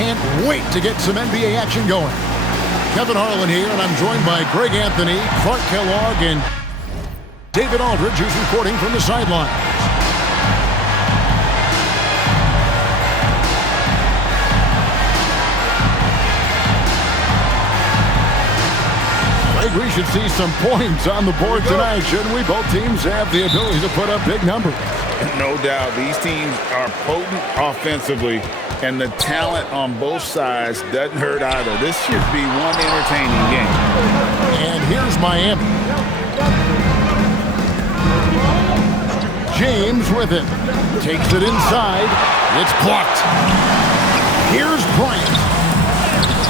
can't wait to get some NBA action going. Kevin Harlan here, and I'm joined by Greg Anthony, Clark Kellogg, and David Aldridge, who's reporting from the sideline. We should see some points on the board tonight, shouldn't we? Both teams have the ability to put up big numbers. No doubt. These teams are potent offensively, and the talent on both sides doesn't hurt either. This should be one entertaining game. And here's Miami. James with it. Takes it inside. It's blocked. Here's Bryant.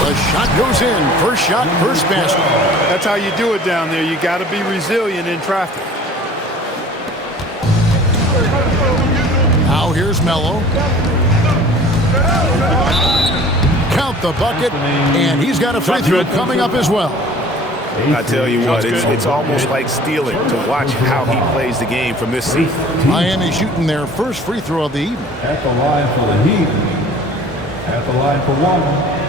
The shot goes in. First shot, first basket. That's how you do it down there. You got to be resilient in traffic. Now here's Melo. Count the bucket, and he's got a free throw coming up as well. I tell you what, it's almost like stealing to watch how he plays the game from this seat. Miami shooting their first free throw of the evening. At the line for the Heat. At the line for one.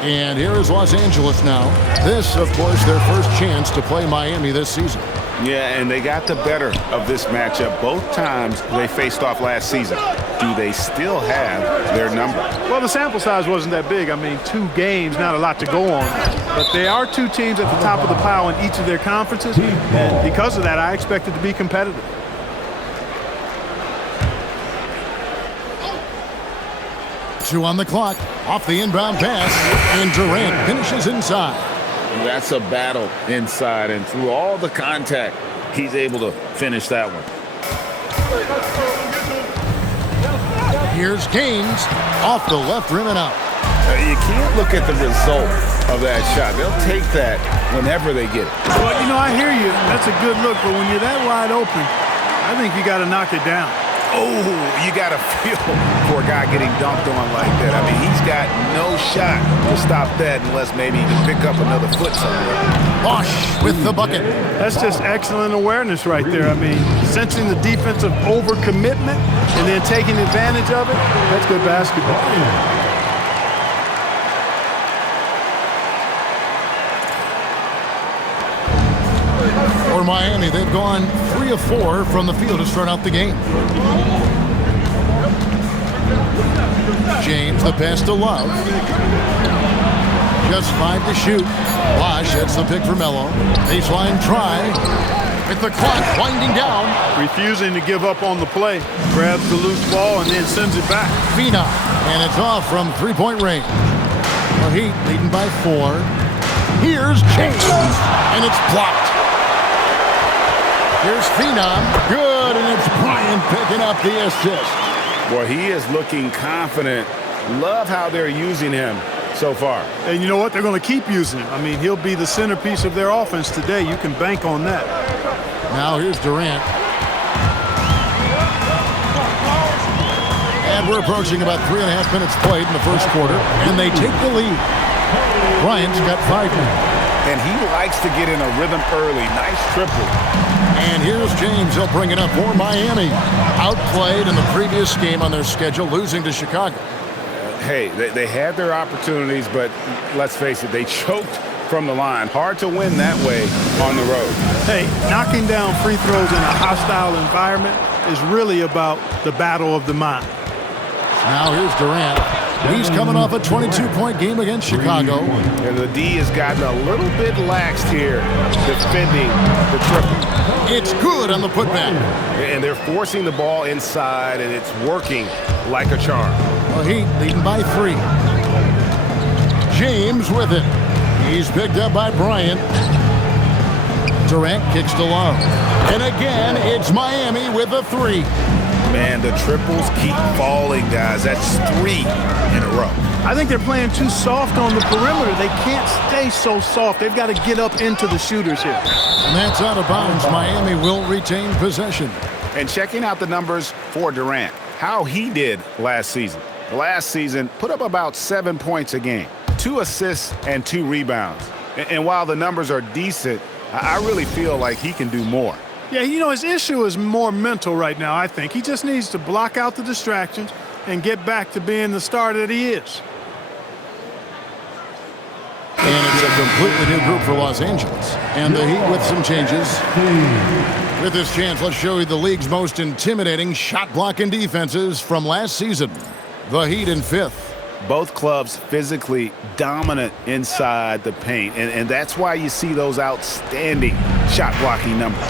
And here is Los Angeles now. This, of course, their first chance to play Miami this season. Yeah, and they got the better of this matchup both times they faced off last season. Do they still have their number? Well, the sample size wasn't that big. I mean, 2 games, not a lot to go on. But they are 2 teams at the top of the pile in each of their conferences. And because of that, I expect it to be competitive. Two on the clock. Off the inbound pass. And Durant finishes inside. That's a battle inside, and through all the contact, he's able to finish that one. Here's Gaines. Off the left rim and out. You can't look at the result of that shot. They'll take that whenever they get it. Well, you know, I hear you. That's a good look, but when you're that wide open, I think you got to knock it down. Oh, you got to feel for a guy getting dunked on like that. I mean, he's got no shot to stop that unless maybe he can pick up another foot somewhere. Bosh with the bucket. That's just excellent awareness right there. I mean, sensing the defensive overcommitment and then taking advantage of it, that's good basketball. For Miami, they've gone 3 of 4 from the field to start out the game. James, the pass to Love. Just 5 to shoot. Bosh hits the pick for Melo. Baseline try. With the clock winding down. Refusing to give up on the play. Grabs the loose ball and then sends it back. Phenom. And it's off from 3-point range. The Heat leading by 4. Here's James. And it's blocked. Here's Phenom. Good, and it's Bryant picking up the assist. Well, he is looking confident. Love how they're using him so far. And you know what? They're going to keep using him. I mean, he'll be the centerpiece of their offense today. You can bank on that. Now here's Durant. And we're approaching about 3.5 minutes played in the first quarter, and they take the lead. Bryant's got 5 now. And he likes to get in a rhythm early. Nice triple. And here's James. He'll bring it up for Miami. Outplayed in the previous game on their schedule, losing to Chicago. Hey, they had their opportunities, but let's face it, they choked from the line. Hard to win that way on the road. Hey, knocking down free throws in a hostile environment is really about the battle of the mind. Now here's Durant. He's coming off a 22-point game against Chicago. And the D has gotten a little bit laxed here defending the triple. It's good on the putback. And they're forcing the ball inside, and it's working like a charm. The Heat leading by 3. James with it. He's picked up by Bryant. Durant kicks to Love. And again, it's Miami with a 3. Man, the triples keep falling, guys. That's 3 in a row. I think they're playing too soft on the perimeter. They can't stay so soft. They've got to get up into the shooters here. And that's out of bounds. Miami will retain possession. And checking out the numbers for Durant, how he did last season. Last season, put up about 7 points a game, 2 assists and 2 rebounds. And while the numbers are decent, I really feel like he can do more. Yeah, you know, his issue is more mental right now, I think. He just needs to block out the distractions and get back to being the star that he is. And it's a completely new group for Los Angeles. And the Heat with some changes. With this chance, let's show you the league's most intimidating shot-blocking defenses from last season. The Heat in 5th. Both clubs physically dominant inside the paint, and that's why you see those outstanding shot-blocking numbers.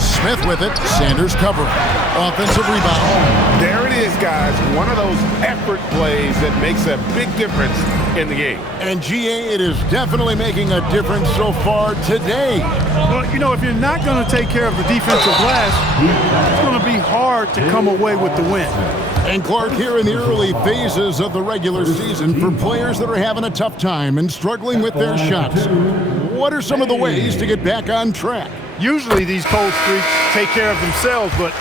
Smith with it. Sanders covering. Offensive rebound. There it is, guys. One of those effort plays that makes a big difference in the game. And GA, it is definitely making a difference so far today. Well, you know, if you're not going to take care of the defensive glass, it's going to be hard to come away with the win. And Clark, here in the early phases of the regular season, for players that are having a tough time and struggling with their shots, what are some of the ways to get back on track? Usually these cold streaks take care of themselves, but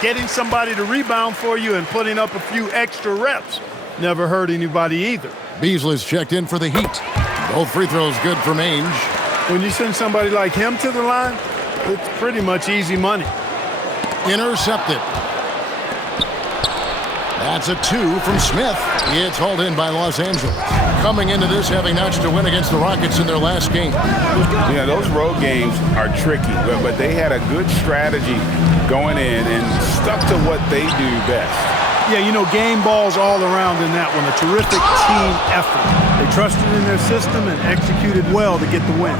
getting somebody to rebound for you and putting up a few extra reps never hurt anybody either. Beasley's checked in for the Heat. Both free throws good from Ainge. When you send somebody like him to the line, it's pretty much easy money. Intercepted. That's a 2 from Smith. It's hauled in by Los Angeles. Coming into this, having notched a win against the Rockets in their last game. Yeah, those road games are tricky, but they had a good strategy going in and stuck to what they do best. Yeah, you know, game balls all around in that one. A terrific team effort. They trusted in their system and executed well to get the win.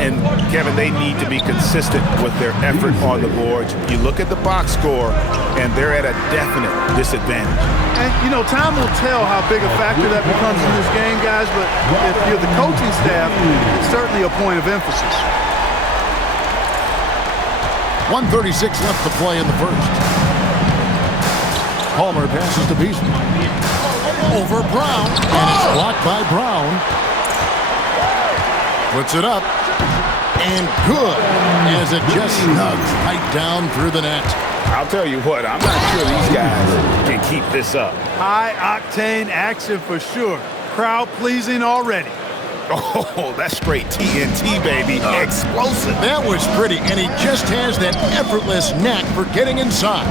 And Kevin, they need to be consistent with their effort on the boards. You look at the box score, and they're at a definite disadvantage. And, you know, time will tell how big a factor that becomes in this game, guys, but if you're the coaching staff, it's certainly a point of emphasis. 1:36 left to play in the first. Palmer passes to Beasley. Over Brown, and it's blocked by Brown. Puts it up, and good, as it just snugs right down through the net. I'll tell you what, I'm not sure these guys can keep this up. High-octane action for sure. Crowd-pleasing already. Oh, that's straight TNT, baby. Explosive. That was pretty, and he just has that effortless knack for getting inside.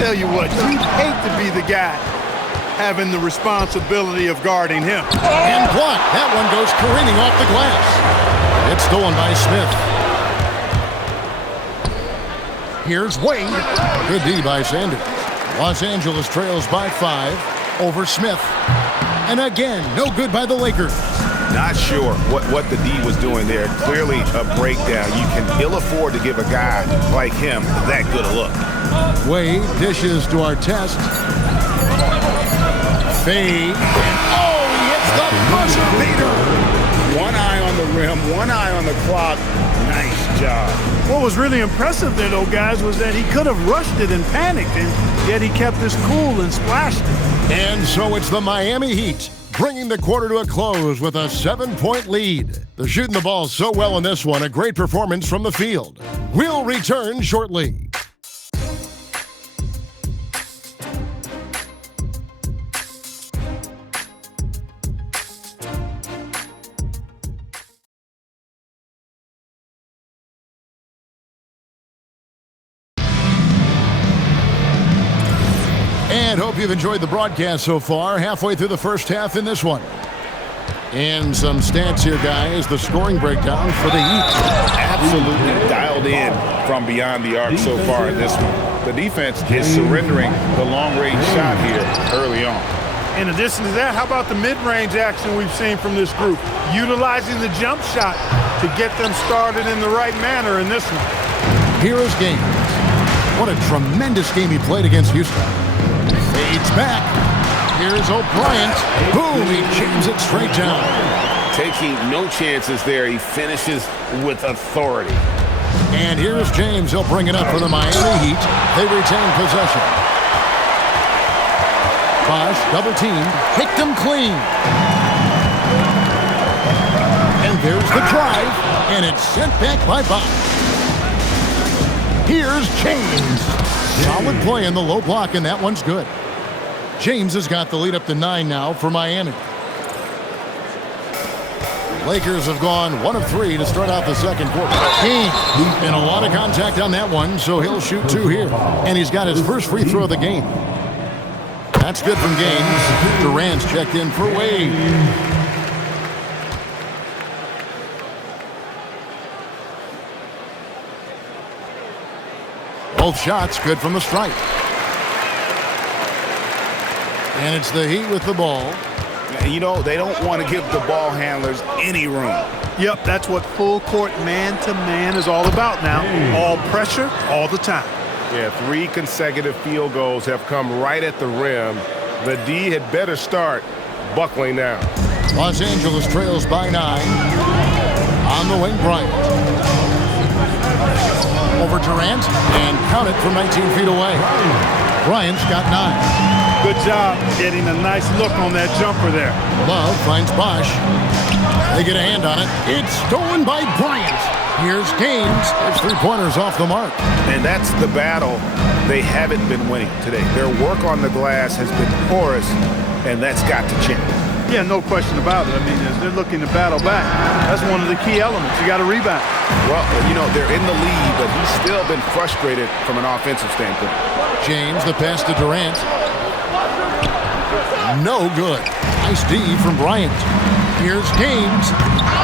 Tell you what, you'd hate to be the guy having the responsibility of guarding him. And blocked. That one goes careening off the glass. It's stolen by Smith. Here's Wade. Good D by Sanders. Los Angeles trails by 5 over Smith. And again, no good by the Lakers. Not sure what the D was doing there. Clearly a breakdown. You can ill afford to give a guy like him that good a look. Wade dishes to Artest. Fade. And oh, he hits the buzzer beater. One eye on the rim, one eye on the clock. Nice job. What was really impressive there, though, guys, was that he could have rushed it and panicked, and yet he kept his cool and splashed it. And so it's the Miami Heat bringing the quarter to a close with a 7-point lead. They're shooting the ball so well in this one, a great performance from the field. We'll return shortly. And hope you've enjoyed the broadcast so far. Halfway through the first half in this one. And some stats here, guys. The scoring breakdown for the Heat. Absolutely dialed in from beyond the arc so far in this one. The defense is surrendering the long-range shot here early on. In addition to that, how about the mid-range action we've seen from this group? Utilizing the jump shot to get them started in the right manner in this one. Here is Gaines. What a tremendous game he played against Houston. Fades back. Here's O'Brien. Boom, he jams it straight down. Taking no chances there. He finishes with authority. And here's James. He'll bring it up for the Miami Heat. They retain possession. Bosh, double teamed, picked him clean. And there's the drive, and it's sent back by Bosh. Here's James. Solid play in the low block, and that one's good. James has got the lead up to 9 now for Miami. Lakers have gone 1 of 3 to start out the second quarter. Gaines, and a lot of contact on that one, so he'll shoot 2 here. And he's got his first free throw of the game. That's good from Gaines. Durant's checked in for Wade. Both shots good from the stripe. And it's the Heat with the ball. You know, they don't want to give the ball handlers any room. Yep, that's what full court man-to-man is all about now. All pressure, all the time. Yeah, 3 consecutive field goals have come right at the rim. The D had better start buckling down. Los Angeles trails by 9. On the wing, Bryant. Over Durant, and count it from 19 feet away. Bryant's got 9. Good job getting a nice look on that jumper there. Love finds Bosh. They get a hand on it. It's stolen by Bryant. Here's Gaines. His 3-pointers off the mark. And that's the battle they haven't been winning today. Their work on the glass has been porous, and that's got to change. Yeah, no question about it. I mean, as they're looking to battle back, that's one of the key elements. You got to rebound. Well, you know, they're in the lead, but he's still been frustrated from an offensive standpoint. James, the pass to Durant. No good. Nice D from Bryant. Here's Gaines.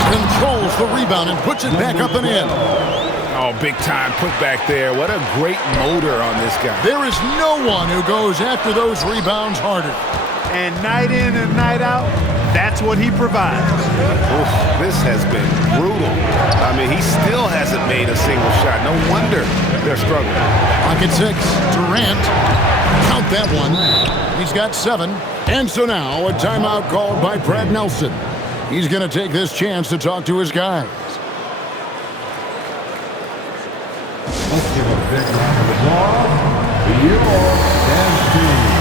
Controls the rebound and puts it back up and in. Oh, big time put back there. What a great motor on this guy. There is no one who goes after those rebounds harder. And night in and night out, that's what he provides. Oof, this has been brutal. I mean, he still hasn't made a single shot. No wonder they're struggling. Pocket 6. Durant. Count that one. He's got 7. And so now a timeout called by Brad Nelson. He's going to take this chance to talk to his guys. Let's give a big round of applause to your dance team.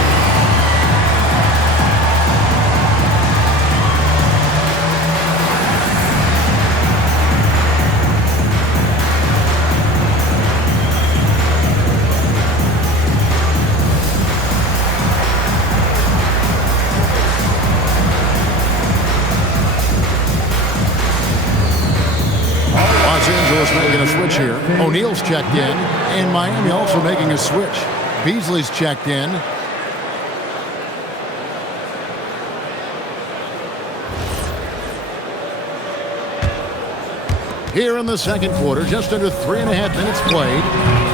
Los Angeles making a switch here. O'Neal's checked in, and Miami also making a switch. Beasley's checked in. Here in the second quarter, just under 3.5 minutes played.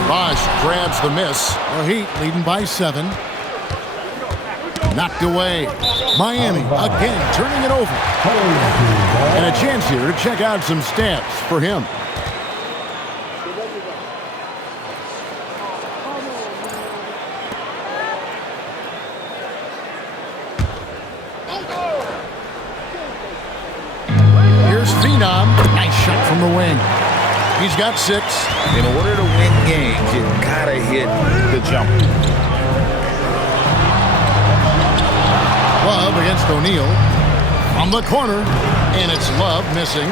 Bosh grabs the miss. The Heat leading by 7. Knocked away. Miami again turning it over. And a chance here to check out some stats for him. Here's Phenom. Nice shot from the wing. He's got 6. In order to win games, you gotta hit the jumper. Love against O'Neal. From the corner, and it's Love missing.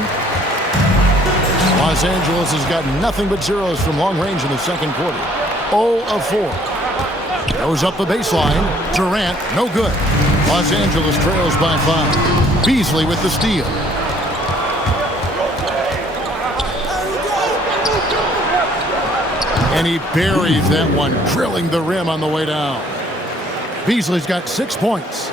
Los Angeles has got nothing but zeros from long range in the second quarter. 0 of 4. Goes up the baseline. Durant, no good. Los Angeles trails by 5. Beasley with the steal. And he buries that one, drilling the rim on the way down. Beasley's got 6 points.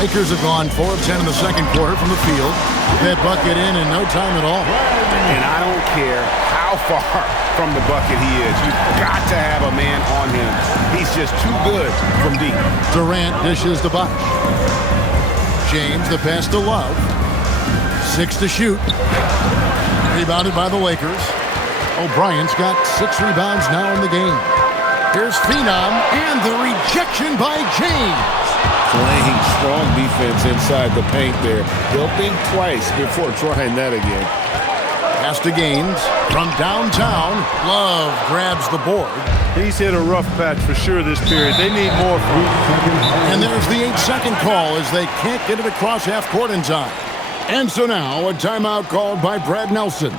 Lakers have gone 4 of 10 in the second quarter from the field. That bucket in no time at all. And I don't care how far from the bucket he is. You've got to have a man on him. He's just too good from deep. Durant dishes the Bosh. James, the pass to Love. 6 to shoot. Rebounded by the Lakers. O'Brien's got 6 rebounds now in the game. Here's Phenom, and the rejection by James. Playing strong defense inside the paint there. They'll think twice before trying that again. Pass to Gaines from downtown. Love grabs the board. He's hit a rough patch for sure this period. They need more from him. And there's the 8-second call as they can't get it across half court in time. And so now a timeout called by Brad Nelson.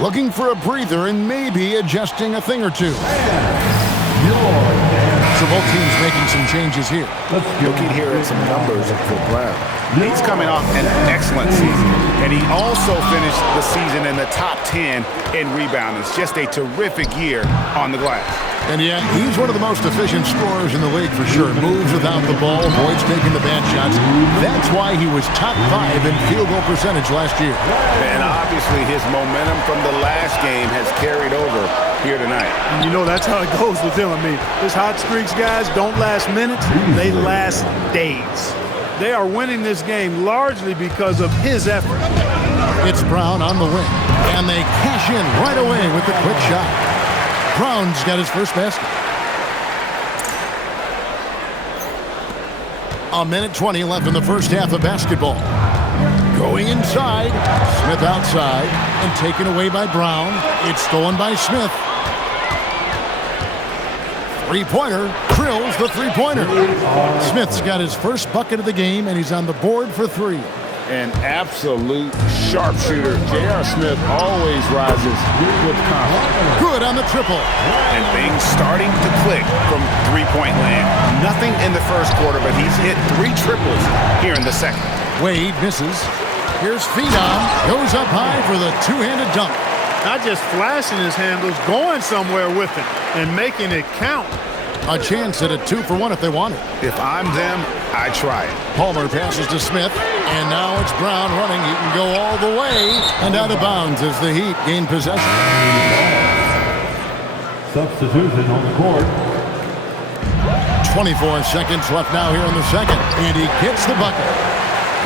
Looking for a breather and maybe adjusting a thing or two. Your So both teams making some changes here. Looking here at some numbers for Brown. He's coming off an excellent season, and he also finished the season in the top 10 in rebounding. It's just a terrific year on the glass. And yet, he's one of the most efficient scorers in the league for sure. Moves without the ball, avoids taking the bad shots. That's why he was top 5 in field goal percentage last year. And obviously his momentum from the last game has carried over here tonight. And you know, that's how it goes with him. I mean, his hot streaks, guys, don't last minutes. They last days. They are winning this game largely because of his effort. It's Brown on the wing, and they cash in right away with the quick shot. Brown's got his first basket. 1:20 left in the first half of basketball. Going inside, Smith outside, and taken away by Brown. It's stolen by Smith. Three-pointer, drills the three-pointer. Smith's got his first bucket of the game, and he's on the board for 3. An absolute sharpshooter. J.R. Smith always rises with confidence. Good on the triple. And things starting to click from three-point land. Nothing in the first quarter, but he's hit 3 triples here in the second. Wade misses. Here's Phenom. Goes up high for the two-handed dunk. Not just flashing his handles, going somewhere with it and making it count. A chance at a 2-for-1 if they want it. If I'm them, I try it. Palmer passes to Smith, and now it's Brown running. He can go all the way and out of bounds as the Heat gain possession. Substitution on the court. 24 seconds left now here in the second, and he gets the bucket.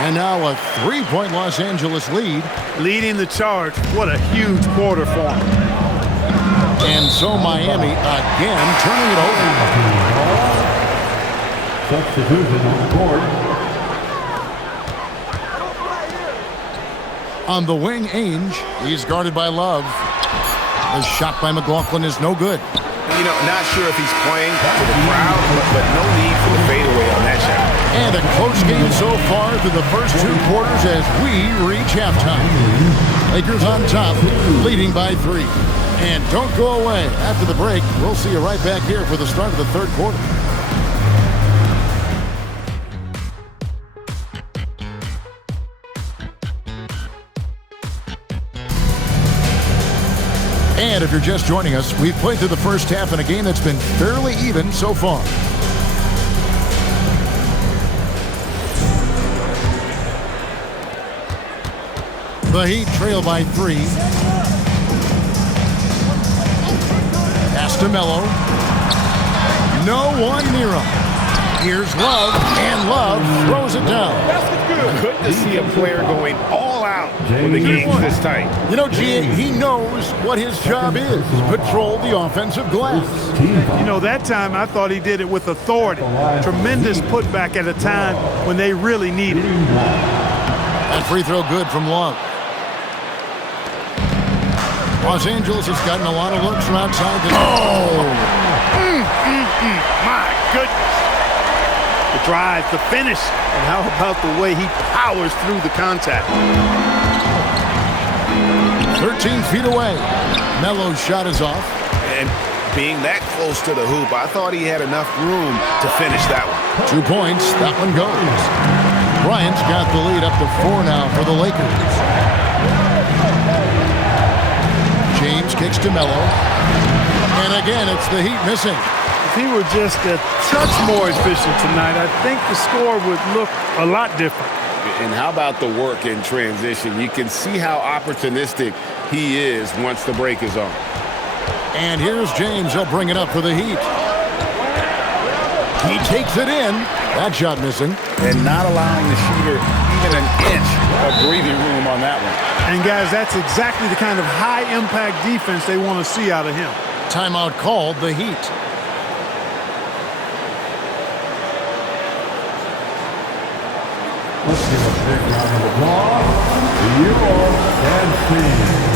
And now a 3-point Los Angeles lead. Leading the charge. What a huge quarter for him. And so Miami again turning it over. Substitution on the court. On the wing, Ainge. He's guarded by Love. The shot by McLaughlin is no good. You know, not sure if he's playing to the crowd, but no need for the fadeaway on that shot. And a close game so far through the first 2 quarters as we reach halftime. Lakers on top, leading by 3. And don't go away. After the break, we'll see you right back here for the start of the third quarter. And if you're just joining us, we've played through the first half in a game that's been fairly even so far. The Heat trail by 3. Pass to Melo. No one near him. Here's Love, and Love throws it down. Good to see a player going all out when the game's this tight. You know, G, he knows what his job is. Patrol the offensive glass. You know, that time I thought he did it with authority. Tremendous putback at a time when they really need it. That free throw good from Love. Los Angeles has gotten a lot of looks from outside the... My goodness. The drive, the finish, and how about the way he powers through the contact? 13 feet away. Melo's shot is off. And being that close to the hoop, I thought he had enough room to finish that one. 2 points. That one goes. Bryant's got the lead up to 4 now for the Lakers. James kicks to Melo. And again, it's the Heat missing. If he were just a touch more efficient tonight, I think the score would look a lot different. And how about the work in transition? You can see how opportunistic he is once the break is on. And here's James. He'll bring it up for the Heat. He takes it in. That shot missing. And not allowing the shooter even an inch of breathing room on that one. And guys, that's exactly the kind of high-impact defense they want to see out of him. Timeout called, the Heat. Let's give a big round of applause to you all and team.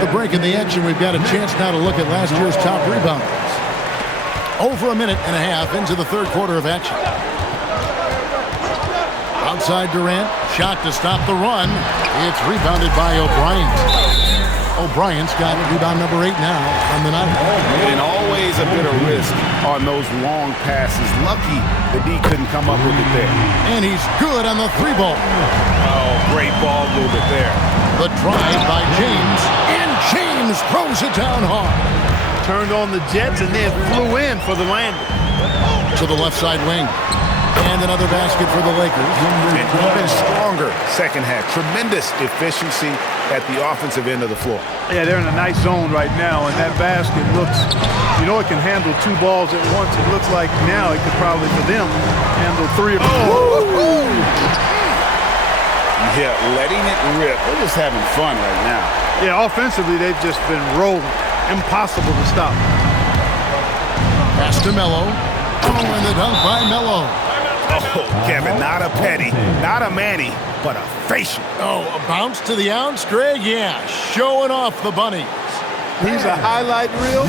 The break in the action, we've got a chance now to look at last year's top rebounders. Over a minute and a half into the third quarter of action. Outside Durant, shot to stop the run. It's rebounded by O'Brien. O'Brien's got rebound number 8 now from the night. And always a bit of risk on those long passes. Lucky the D couldn't come up with it there. And he's good on the 3-ball. Oh, great ball movement there. The drive by James, and James throws it down hard. Turned on the Jets and then flew in for the landing. To the left side wing. And another basket for the Lakers. An even stronger second half. Tremendous efficiency at the offensive end of the floor. Yeah, they're in a nice zone right now, and that basket looks, it can handle 2 balls at once. It looks like now it could probably, for them, handle 3 of them. Oh. Yeah, letting it rip. They're just having fun right now. Yeah, offensively, they've just been rolling. Impossible to stop. Pass to Melo. Oh, and the dunk by Melo. Oh, Kevin, not a Petty, not a Manny, but a facial. Oh, a bounce to the ounce, Greg? Yeah, showing off the bunnies. He's a highlight reel,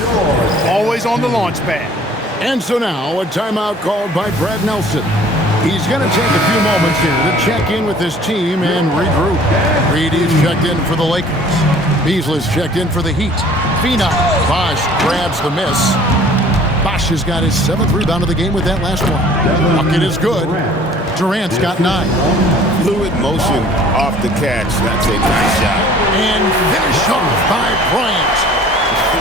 always on the launch pad. And so now, a timeout called by Brad Nelson. He's going to take a few moments here to check in with his team and regroup. Reedy's checked in for the Lakers. Beasley's checked in for the Heat. Phenom. Bosh grabs the miss. Bosh has got his 7th rebound of the game with that last one. Bucket is good. Durant's got 9. Fluid motion off the catch. That's a nice shot. And finished off by Bryant.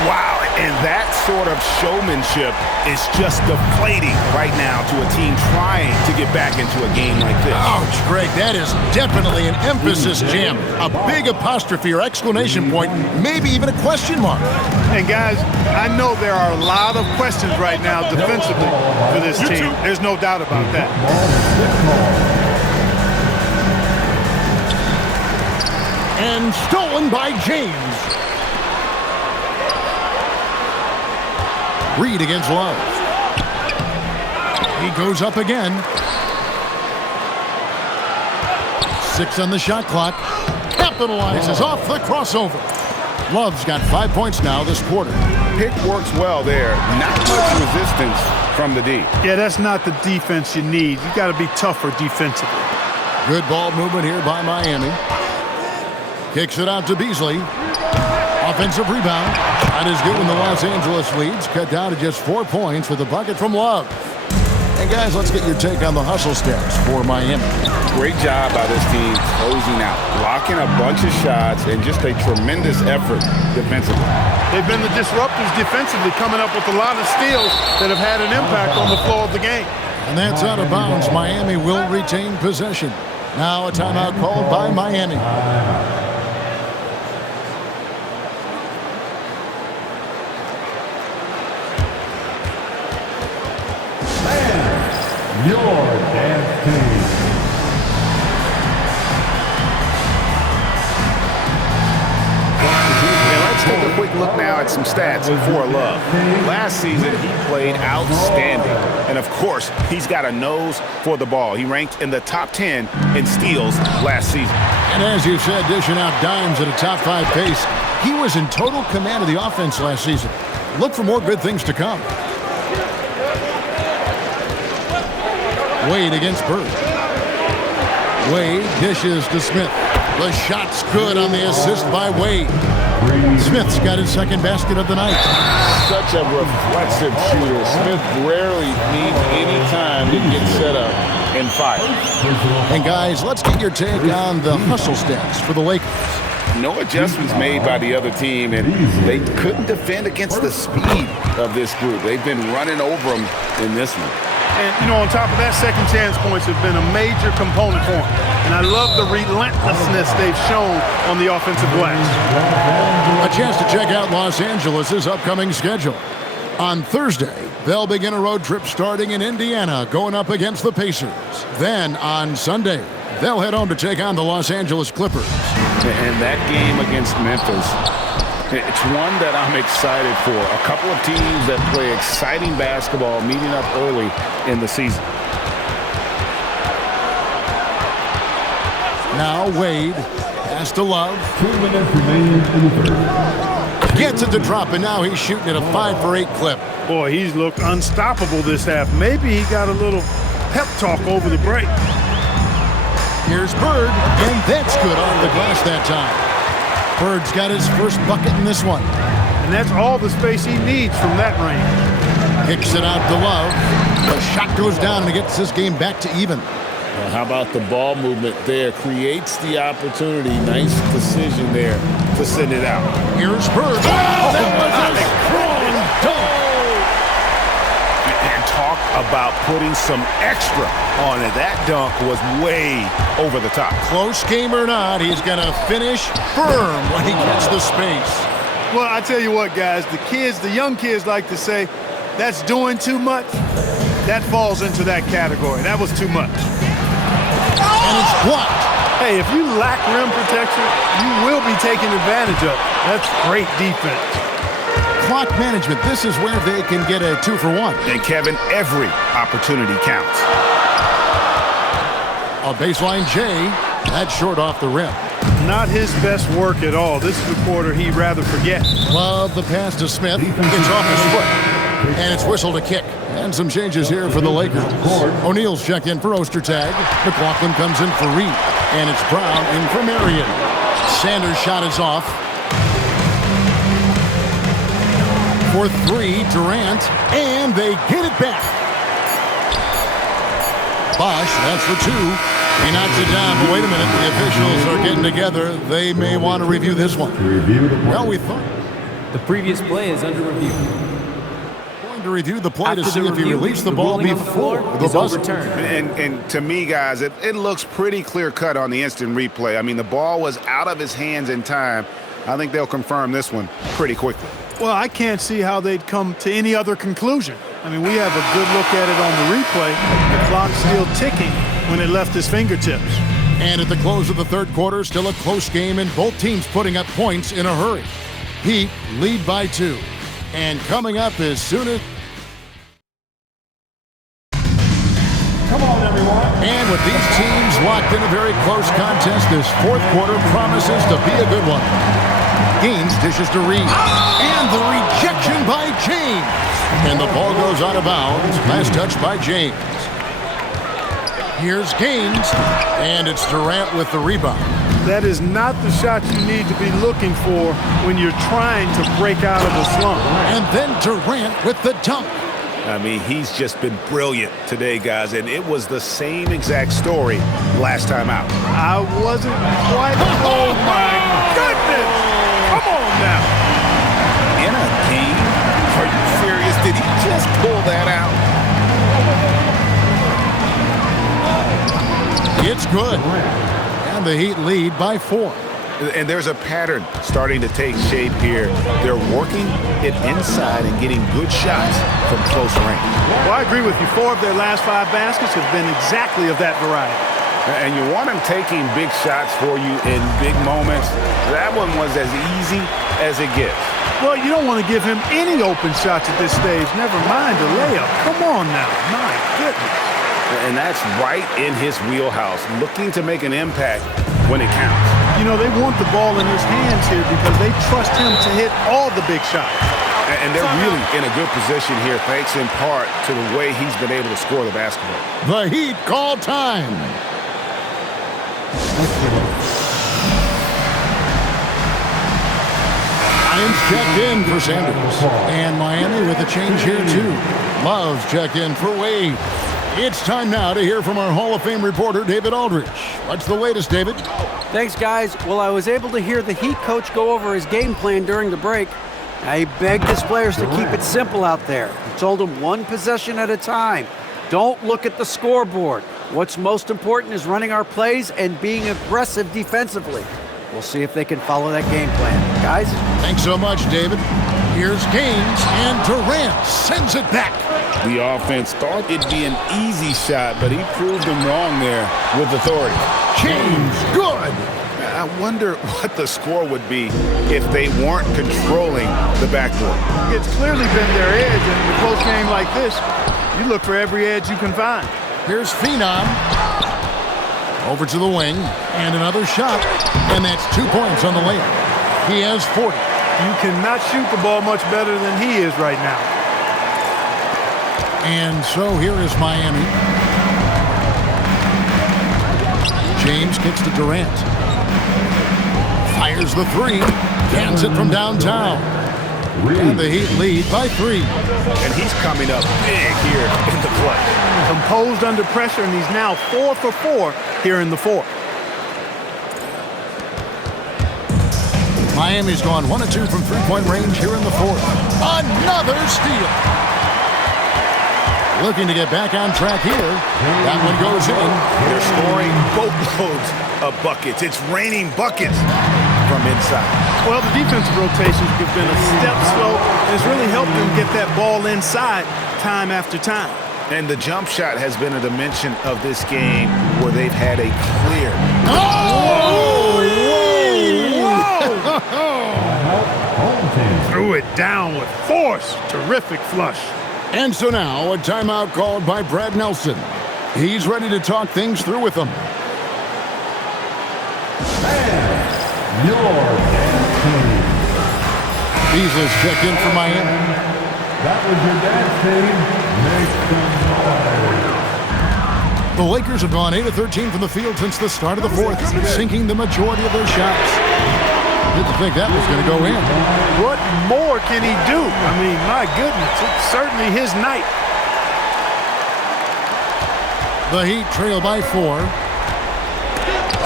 Wow, and that sort of showmanship is just deflating right now to a team trying to get back into a game like this. Ouch, Greg, that is definitely an emphasis jam. A big apostrophe or exclamation point, maybe even a question mark. And guys, I know there are a lot of questions right now defensively for this team. There's no doubt about that. And stolen by James. Reed against Love. He goes up again. 6 on the shot clock. Capitalizes off the crossover. Love's got 5 points now this quarter. Pick works well there. Not much resistance from the D. Yeah, that's not the defense you need. You got to be tougher defensively. Good ball movement here by Miami. Kicks it out to Beasley. Offensive rebound. That is good when the Los Angeles leads. Cut down to just 4 points with a bucket from Love. And guys, let's get your take on the hustle stats for Miami. Great job by this team closing out, blocking a bunch of shots, and just a tremendous effort defensively. They've been the disruptors defensively, coming up with a lot of steals that have had an impact on the flow of the game. And that's out of bounds. Miami will retain possession. Now a timeout called by Miami. Your dance team. Let's take a quick look now at some stats for Love. Last season, he played outstanding. And of course, he's got a nose for the ball. He ranked in the top 10 in steals last season. And as you said, dishing out dimes at a top 5 pace, he was in total command of the offense last season. Look for more good things to come. Wade against Bird. Wade dishes to Smith. The shot's good on the assist by Wade. Smith's got his 2nd basket of the night. Such a reflexive shooter. Smith rarely needs any time to get set up and fire. And guys, let's get your take on the hustle stats for the Lakers. No adjustments made by the other team, and they couldn't defend against the speed of this group. They've been running over them in this one. And, on top of that, second chance points have been a major component for them. And I love the relentlessness they've shown on the offensive glass. A chance to check out Los Angeles' upcoming schedule. On Thursday, they'll begin a road trip starting in Indiana, going up against the Pacers. Then on Sunday, they'll head home to take on the Los Angeles Clippers. And that game against Memphis, it's one that I'm excited for. A couple of teams that play exciting basketball meeting up early in the season. Now Wade has to Love. 2 minutes remaining in the third. Gets it to drop, and now he's shooting at a 5 for 8 clip. Boy, he's looked unstoppable this half. Maybe he got a little pep talk over the break. Here's Bird, and that's good off the glass that time. Bird's got his first bucket in this one. And that's all the space he needs from that range. Kicks it out to Love. The shot goes down and it gets this game back to even. Well, how about the ball movement there? Creates the opportunity. Nice decision there to send it out. Here's Bird. Oh, that was a strong dunk. And talk about putting some extra on it. That dunk was way over the top. Close game or not, he's going to finish firm when he gets the space. Well, I tell you what, guys, the young kids like to say, that's doing too much. That falls into that category. That was too much. And it's blocked. Hey, if you lack rim protection, you will be taken advantage of. That's great defense. Clock management. This is where they can get a 2 for 1. And Kevin, every opportunity counts. A baseline J. That's short off the rim. Not his best work at all. This is a quarter he'd rather forget. Love the pass to Smith. It's off his foot. And it's whistled a kick. And some changes here for the Lakers. O'Neal's checked in for Ostertag. McLaughlin comes in for Reed. And it's Brown in for Marion. Sanders' shot is off. For 3, Durant. And they get it back. Bosch, that's for 2. He knocks it down, but wait a minute. The officials are getting together. They may want to review this one. Well, we thought. The previous play is under review. Going to review the play After to see the if he review, released the the ball ruling on the before floor the is buzzer. overturned. And to me, guys, it looks pretty clear-cut on the instant replay. I mean, the ball was out of his hands in time. I think they'll confirm this one pretty quickly. Well, I can't see how they'd come to any other conclusion. I mean, we have a good look at it on the replay. The clock's still ticking when it left his fingertips. And at the close of the third quarter, still a close game, and both teams putting up points in a hurry. Heat lead by 2. And coming up as soon as... Come on, everyone. And with these teams locked in a very close contest, this fourth quarter promises to be a good one. Gaines dishes to Reed. And the rejection by James. And the ball goes out of bounds. Last touch by James. Here's Gaines. And it's Durant with the rebound. That is not the shot you need to be looking for when you're trying to break out of a slump. And then Durant with the dunk. I mean, he's just been brilliant today, guys, and it was the same exact story last time out. I wasn't quite... Oh, my goodness! Come on now! In a game? Are you serious? Did he just pull that out? It's good. And the Heat lead by 4. And there's a pattern starting to take shape here. They're working it inside and getting good shots from close range. Well, I agree with you. 4 of their last 5 baskets have been exactly of that variety. And you want him taking big shots for you in big moments. That one was as easy as it gets. Well, you don't want to give him any open shots at this stage. Never mind a layup. Come on now. My goodness. And that's right in his wheelhouse, looking to make an impact when it counts. You know, they want the ball in his hands here because they trust him to hit all the big shots. And they're really in a good position here, thanks in part to the way he's been able to score the basketball. The Heat call time. Lions checked in for Sanders. And Miami with a change here, too. Love's checked in for Wade. It's time now to hear from our Hall of Fame reporter, David Aldridge. What's the latest, David? Thanks, guys. Well, I was able to hear the Heat coach go over his game plan during the break. He begged his players to keep it simple out there. He told them 1 possession at a time. Don't look at the scoreboard. What's most important is running our plays and being aggressive defensively. We'll see if they can follow that game plan. Guys? Thanks so much, David. Here's Gaines, and Durant sends it back. The offense thought it'd be an easy shot, but he proved them wrong there with authority. James, good. I wonder what the score would be if they weren't controlling the backboard. It's clearly been their edge, and in a close game like this, you look for every edge you can find. Here's Phenom. Over to the wing, and another shot, and that's 2 points on the layup. He has 40. You cannot shoot the ball much better than he is right now. And so here is Miami. James kicks to Durant. Fires the three. Cans it from downtown. And the Heat lead by 3. And he's coming up big here in the clutch. Composed under pressure, and he's now 4 for 4 here in the fourth. Miami's gone 1 of 2 from three-point range here in the fourth. Another steal. Looking to get back on track here. That one goes in. They're scoring boatloads of buckets. It's raining buckets from inside. Well, the defensive rotations have been a step slow, and it's really helped them get that ball inside time after time. And the jump shot has been a dimension of this game where they've had a clear. Threw it down with force. Terrific flush. And so now a timeout called by Brad Nelson. He's ready to talk things through with them. Your dance team. Beasley's checked in for Miami. That was your dance team. Make some noise. The Lakers have gone 8 of 13 from the field since the start of the fourth, sinking the majority of their shots. Didn't think that was going to go in. What more can he do? I mean, my goodness, it's certainly his night. The Heat trail by 4.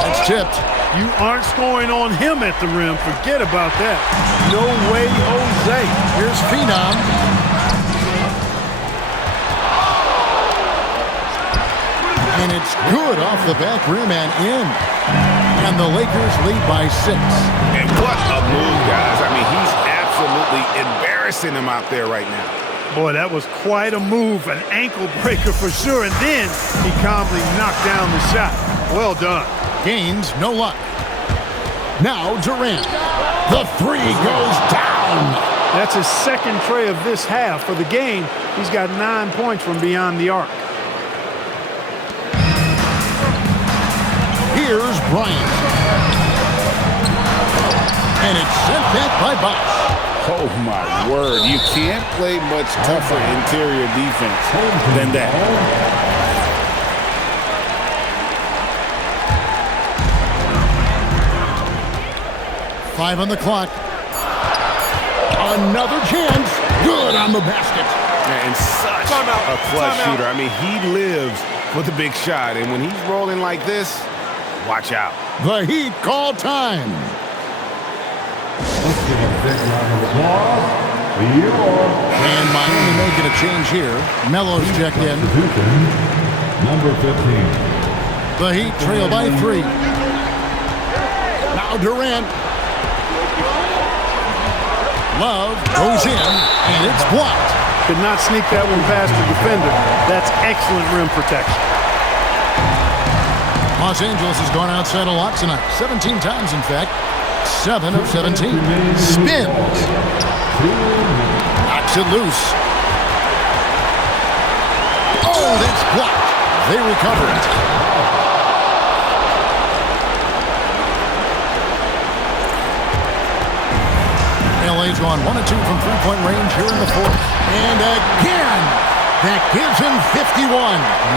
That's tipped. You aren't scoring on him at the rim. Forget about that. No way, Jose. Here's Phenom. And it's good off the back rim and in. And the Lakers lead by 6. And what a move, guys. I mean, he's absolutely embarrassing them out there right now. Boy, that was quite a move, an ankle breaker for sure. And then he calmly knocked down the shot. Well done. Gaines, no luck. Now Durant. The 3 goes down. That's his second tray of this half. For the game, he's got 9 points from beyond the arc. Here's Bryant. And it's sent back by Bosh. Oh, my word. You can't play much tougher interior defense than that. 5 on the clock. Another chance. Good on the basket. And such a clutch shooter. I mean, he lives for the big shot. And when he's rolling like this, watch out. The Heat call time. Let's give a big round of applause. And Miami making a change here. Melo's checked in. Number 15. The Heat trail by 3. Now Durant. Love goes in, and it's blocked. Could not sneak that one past the defender. That's excellent rim protection. Los Angeles has gone outside a lot tonight. 17 times, in fact. 7 of 17. Spins. Knocks it loose. Oh, that's blocked. They recover it. LA's gone 1 of 2 from three-point range here in the fourth. And again, that gives him 51.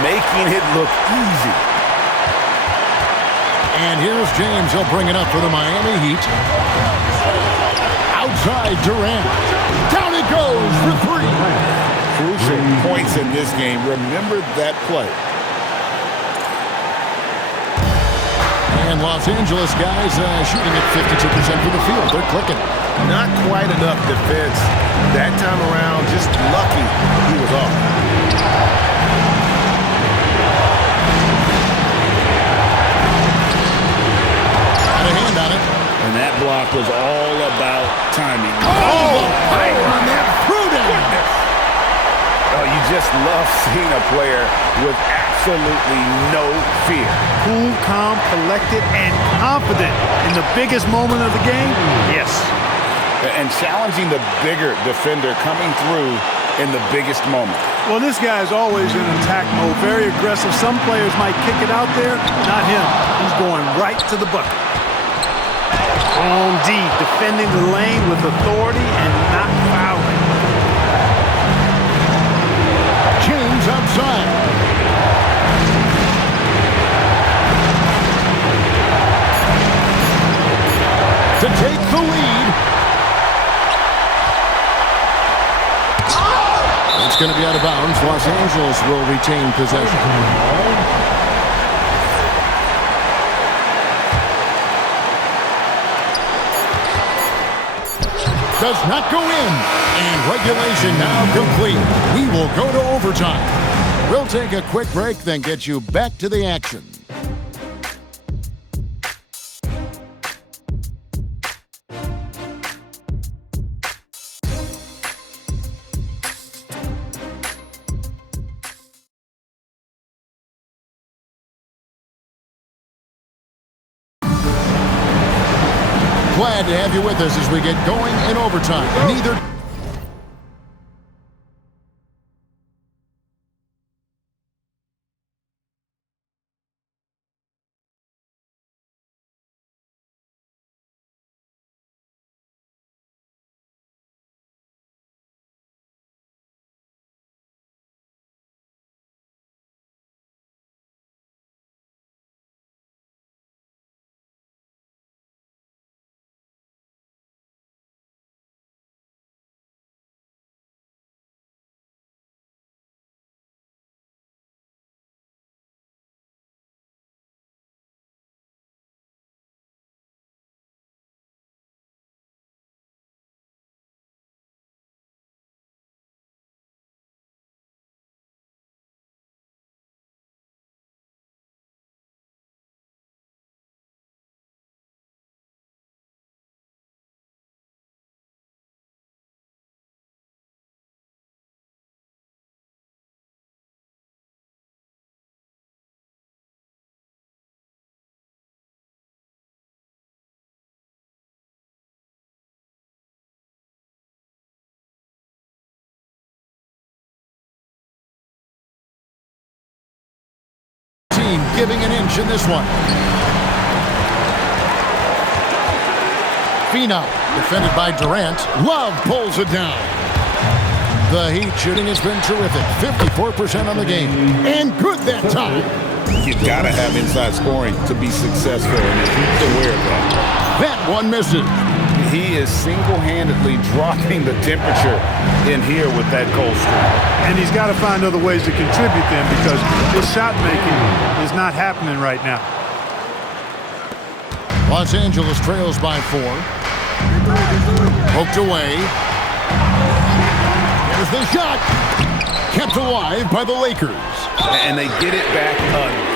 Making it look easy. And here's James. He'll bring it up for the Miami Heat. Outside Durant. Down it goes for 3. Crucial points in this game. Remember that play. And Los Angeles guys shooting at 52% from the field. They're clicking. Not quite enough defense that time around. Just lucky he was off. Got a hand on it. And that block was all about timing. Oh, power on that prudence. Oh, you just love seeing a player with absolutely no fear. Cool, calm, collected, and confident in the biggest moment of the game. Yes. And challenging the bigger defender coming through in the biggest moment. Well, this guy is always in attack mode, very aggressive. Some players might kick it out there, not him. He's going right to the bucket. Strong D, defending the lane with authority and not fouling. James outside. To take the lead. It's going to be out of bounds. Los Angeles will retain possession. Does not go in. And regulation now complete. We will go to overtime. We'll take a quick break, then get you back to the action. Glad to have you with us as we get going in overtime. Neither... Giving an inch in this one. Finau, defended by Durant. Love pulls it down. The Heat shooting has been terrific. 54% on the game. And good that time. You've got to have inside scoring to be successful, and the Heat's aware of that. That one misses. He is single-handedly dropping the temperature in here with that cold streak. And he's got to find other ways to contribute them because his shot making is not happening right now. Los Angeles trails by 4. Poked away. Here's the shot. Kept alive by the Lakers. And they get it back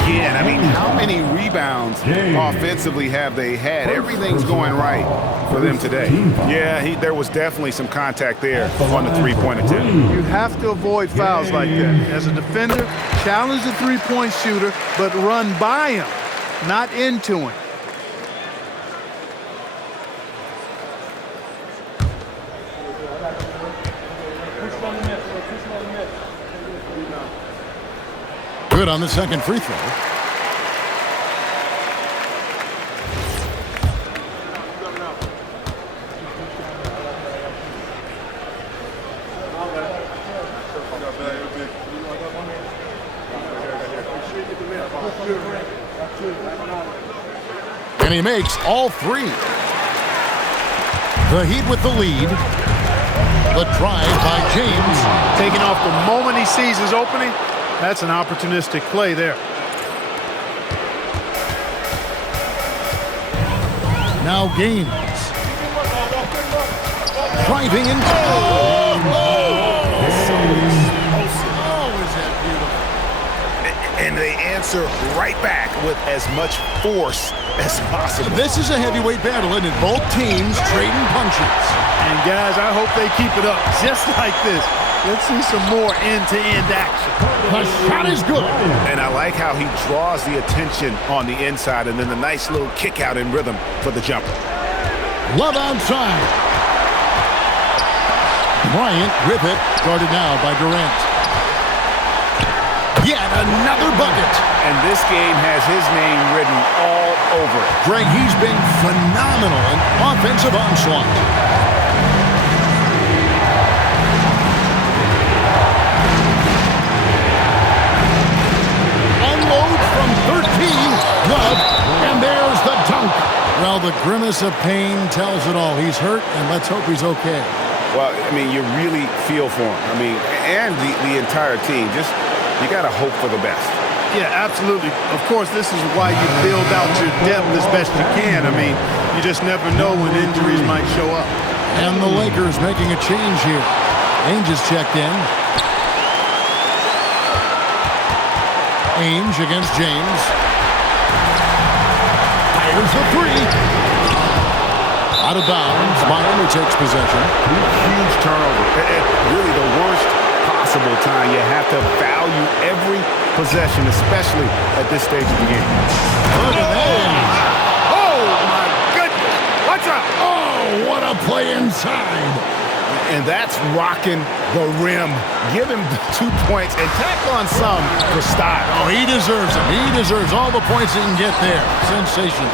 again. I mean, how many rebounds offensively have they had? Everything's going right for them today. Yeah, there was definitely some contact there on the three-point attempt. You have to avoid fouls like that. As a defender, challenge the three-point shooter, but run by him, not into him. Good on the second free throw. And he makes all 3. The Heat with the lead. The drive by James. Taking off the moment he sees his opening. That's an opportunistic play there. Now Gaines. Driving in. Is that beautiful. And they answer right back with as much force as possible. This is a heavyweight battle, and both teams trading punches. And guys, I hope they keep it up just like this. Let's see some more end-to-end action. The shot is good. And I like how he draws the attention on the inside and then the nice little kick out in rhythm for the jumper. Love outside. Bryant with it. Guarded now by Durant. Yet another bucket. And this game has his name written all over it. Greg, he's been phenomenal in offensive onslaught. Unloads from 13. Love. And there's the dunk. Well, the grimace of pain tells it all. He's hurt, and let's hope he's okay. Well, I mean, you really feel for him. I mean, and the entire team. Just, you got to hope for the best. Yeah, absolutely. Of course, this is why you build out your depth as best you can. I mean, you just never know when injuries might show up. And the Lakers making a change here. Ainge is checked in. Ainge against James. Fires the three. Out of bounds. Miami takes possession. Huge turnover. Really the worst possible time. You have to value every possession, especially at this stage of the game. Look at that. Oh, my goodness. Watch out. Oh, what a play inside. And that's rocking the rim. Give him the 2 points and tack on some for style. Oh, he deserves them. He deserves all the points he can get there. Sensational.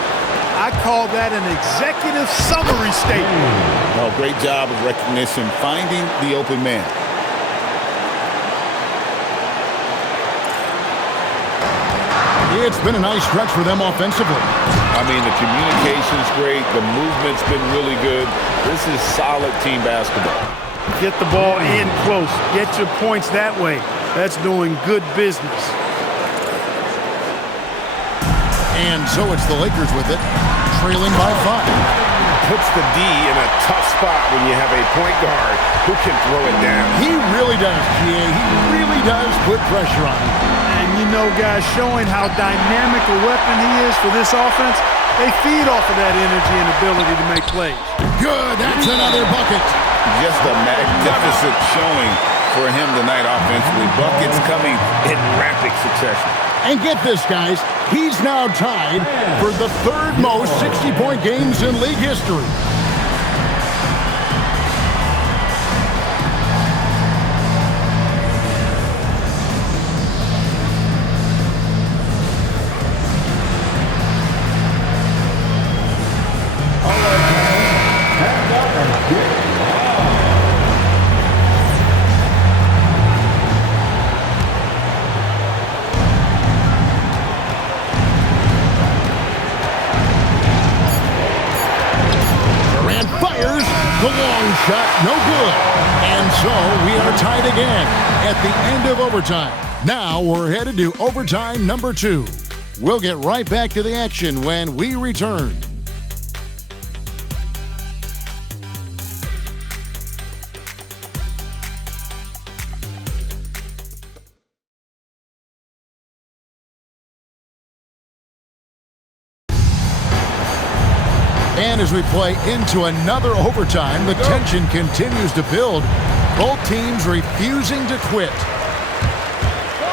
I call that an executive summary statement. Well, great job of recognition, finding the open man. It's been a nice stretch for them offensively. I mean, the communication's great. The movement's been really good. This is solid team basketball. Get the ball in close. Get your points that way. That's doing good business. And so it's the Lakers with it, trailing by 5. Puts the D in a tough spot when you have a point guard who can throw it down. He really does, GA. He really does put pressure on him. And you know, guys, showing how dynamic a weapon he is for this offense, they feed off of that energy and ability to make plays. Good, that's another bucket. Just a magnificent showing for him tonight offensively. Buckets coming in rapid succession. And get this, guys, he's now tied for the third most 60-point games in league history. The long shot, no good. And so we are tied again at the end of overtime. Now we're headed to overtime number 2. We'll get right back to the action when we return. And as we play into another overtime, the tension continues to build. Both teams refusing to quit.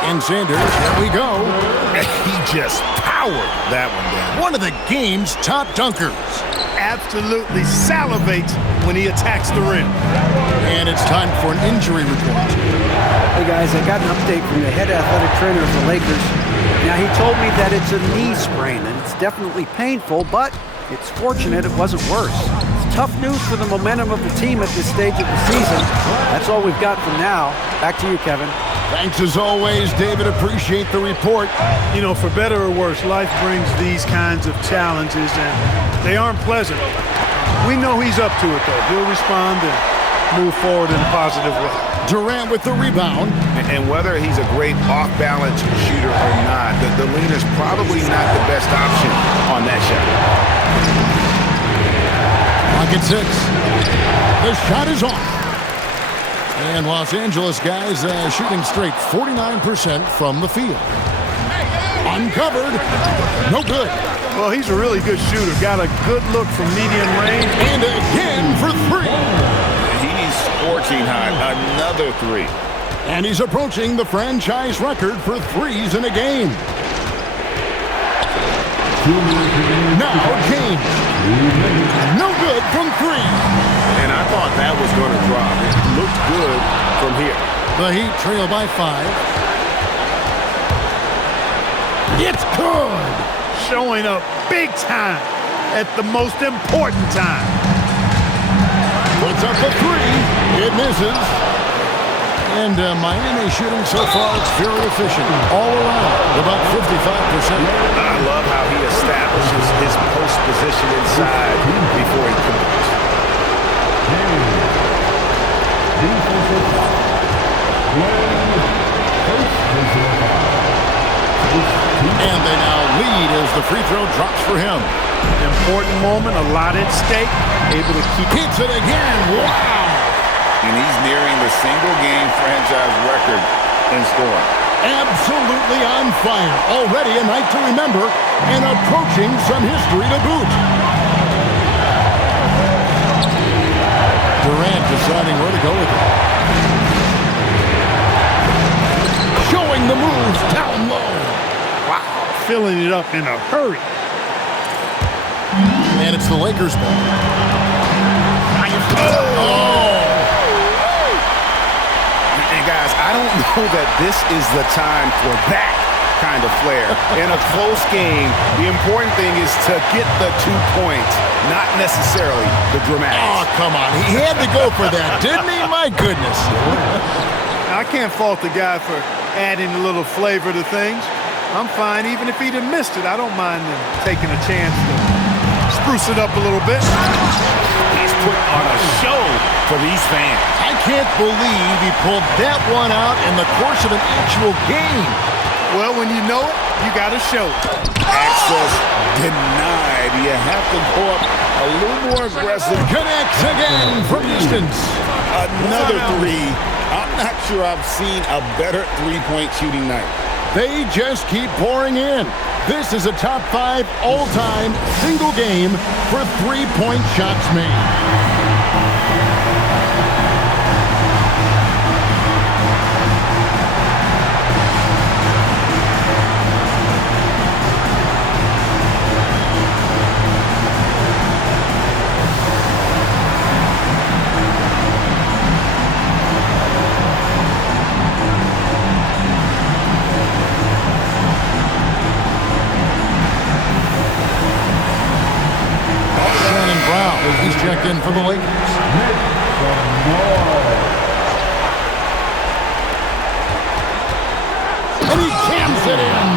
And Sanders, here we go. He just powered that one down. One of the game's top dunkers. Absolutely salivates when he attacks the rim. And it's time for an injury report. Hey guys, I got an update from the head athletic trainer of the Lakers. Now he told me that it's a knee sprain and it's definitely painful, but it's fortunate it wasn't worse. It's tough news for the momentum of the team at this stage of the season. That's all we've got for now. Back to you, Kevin. Thanks as always, David. Appreciate the report. You know, for better or worse, life brings these kinds of challenges, and they aren't pleasant. We know he's up to it, though. He'll respond and move forward in a positive way. Durant with the rebound. And whether he's a great off-balance shooter or not, the leaner's probably not the best option on that shot. Pocket 6. The shot is off. And Los Angeles guys shooting straight 49% from the field. Uncovered. No good. Well, he's a really good shooter. Got a good look from medium range. And again for 3. He's scorching hot. Another 3. And he's approaching the franchise record for threes in a game. Now James. No good from 3. And I thought that was going to drop. It looked good from here. The Heat trail by 5. It's good. Showing up big time at the most important time. Puts up a three. It misses. And Miami shooting so far, it's very efficient. All around, about 55%. I love how he establishes his post position inside before he commits. And they now lead as the free throw drops for him. Important moment, a lot at stake. Able to keep Hits it again. Wow. And he's nearing the single-game franchise record in scoring. Absolutely on fire. Already a night to remember and approaching some history to boot. Durant deciding where to go with it. Showing the moves down low. filling it up in a hurry. And it's the Lakers ball. And guys, I don't know that this is the time for that kind of flair. In a close game, the important thing is to get the 2 points, not necessarily the dramatics. Oh, come on. He had to go for that, didn't he? My goodness. I can't fault the guy for adding a little flavor to things. I'm fine. Even if he'd have missed it, I don't mind him taking a chance to spruce it up a little bit. He's put on a show for these fans. I can't believe he pulled that one out in the course of an actual game. Well, when you know it, you got to show it. Access denied. You have to go up a little more aggressive. Connects again from distance. Another three. I'm not sure I've seen a better three-point shooting night. They just keep pouring in. This is a top 5 all-time single game for three-point shots made. He's checked in for the Lakers. And he jams it in.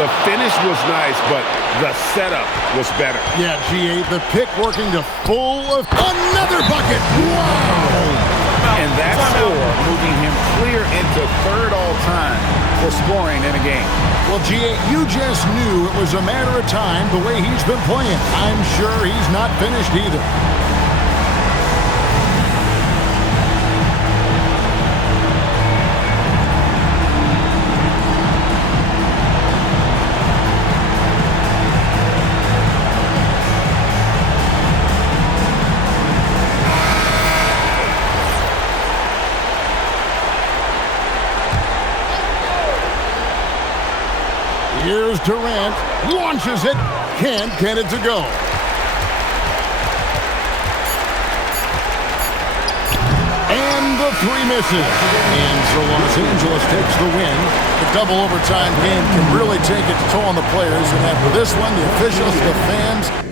The finish was nice, but the setup was better. Yeah, G8, the pick working to full of another bucket. Wow. And that score moving him clear into third all-time for scoring in a game. Well, G8, you just knew it was a matter of time the way he's been playing. I'm sure he's not finished either. Here's Durant, launches it, can't get it to go. And the three misses. And so Los Angeles takes the win. The double overtime game can really take its toll on the players. And after this one, the officials, the fans,